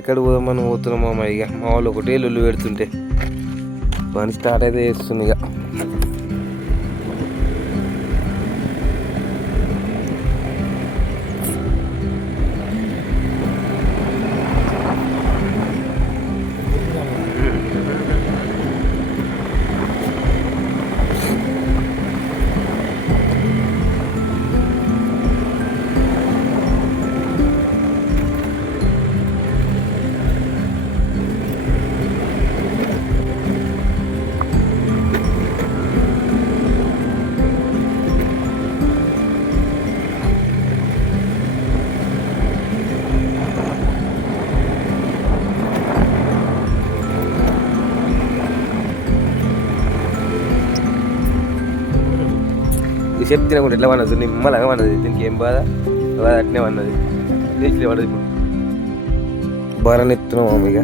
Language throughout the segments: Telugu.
ఎక్కడ పోదామని పోతున్నాం మామ. ఇక మా వాళ్ళు ఒకటే లొల్లు పెడుతుంటే పని స్టార్ట్ అయితే చేస్తుంది ఇక. చెప్పు తినకుండా ఎట్లా పన్నది నిమ్మలాగా పన్నది. దీనికి ఏం బాధ అట్నే పన్నది. లేచిలే పడదు. ఇప్పుడు బర్ర నిప్పుతున్నాం ఇక.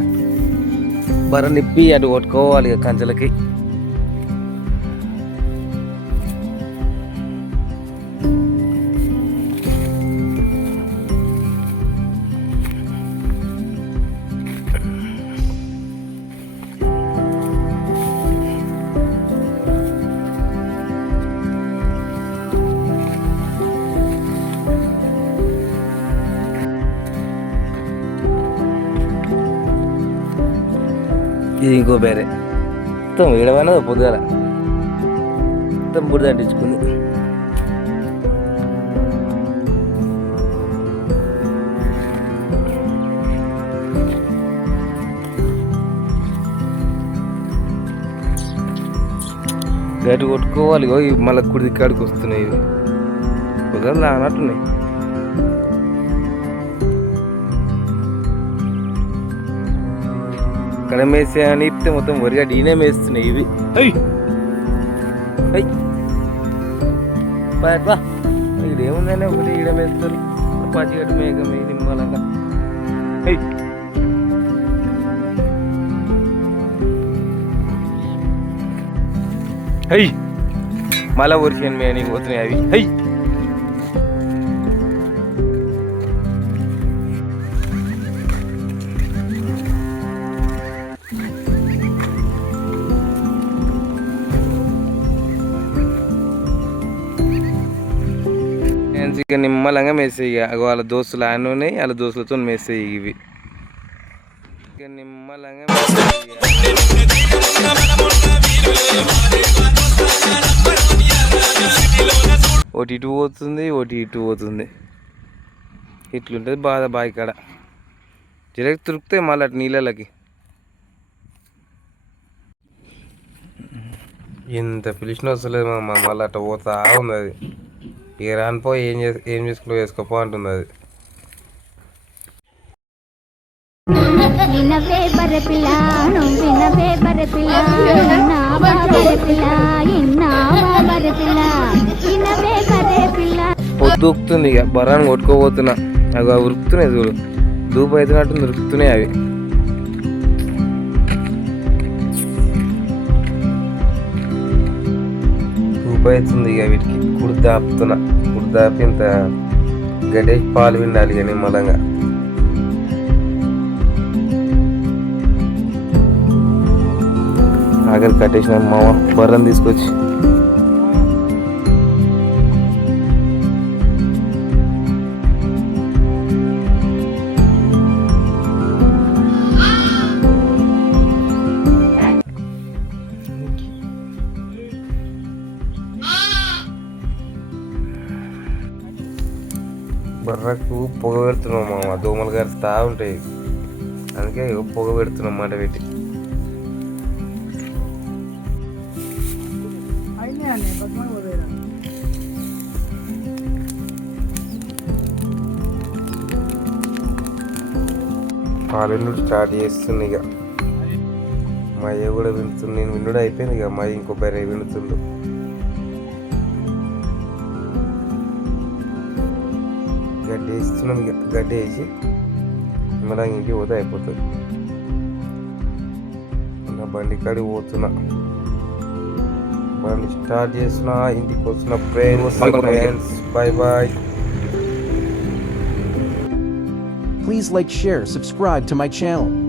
బర్ర నిప్పి అటు కొట్టుకోవాలి ఇక కంచెలకి. ఇది ఇంకో ಬೇರೆ మొత్తం ఏడవైనా పొద్దుగాల మొత్తం బుడిద అంటించుకుంది. గట్టి కొట్టుకోవాలి. మళ్ళీ కుడి కాడికి వస్తున్నాయి. ఇవి పొద్దుగాల అన్నట్టున్నాయి. ఇక్కడ మేసే అని ఇస్తే మొత్తం వరిగా డీనే మేస్తున్నాయి ఇవి. ఇక్కడ ఏముందని ఒకటి ఈడ మేస్తారు. పాచిగట్టు మేక నిమ్మలంగా. మళ్ళా వరిసాను మే నీకు పోతున్నాయి అవి. ఇక నిమ్మలంగా మేసాయి. ఇక వాళ్ళ దోస్తులు ఆయన ఉన్నాయి. వాళ్ళ దోస్తులతో మేసాయి ఇవి. ఇక నిమ్మలంగా ఒకటి ఇటు పోతుంది, ఒకటి ఇటు పోతుంది. ఇట్లుంటుంది బాధ. బావి కాడ జరగ తురుకుతాయి మళ్ళీ అటు నీళ్ళకి. ఇంత పిలిచిన వస్తలేదు మళ్ళీ అట్ట పోతా ఉంది అది. ఇక రానిపో ఏం చేసుకుంటూ వేసుకోపో అంటుంది అది. పొద్దుకుతుంది ఇక. బర్రాన్ని కొట్టుకోబోతున్నా. అవి ఉరుకుతున్నాయి చూడు. దూపు అవుతున్నట్టు ఉరుకుతున్నాయి అవి. దూపు అవుతుంది ఇక వీటికి. కుడి దాపుతున్నా. కుడి దాపి ఇంత గడ్డేసి పాలు విండాలి ఇక నిమ్మలంగా. ఆఖరి కట్టేసిన మామ బర్రని తీసుకొచ్చి. బర్రకు పొగ పెడుతున్నాం మామ. దోమలు కరుస్తా ఉంటాయి. అందుకే పొగ పెడుతున్నాం మాట పెట్టి. పాలు స్టార్ట్ చేస్తుంది ఇక. మా అయ్య కూడా వింటుంది. నేను వినుడు అయిపోయింది ఇక. మా ఇంకో బర్రె వినుతుండు. గడ్డి వేస్తున్నాం ఇక. గడ్డి వేసి మళ్ళీ ఇంటికి పోతే అయిపోతుంది. నా బండి కాడికి పోతున్నా. బండి స్టార్ట్ చేస్తున్నా. ఇంటికి వస్తున్నా. Friends bye bye. Please like, share, subscribe to my channel.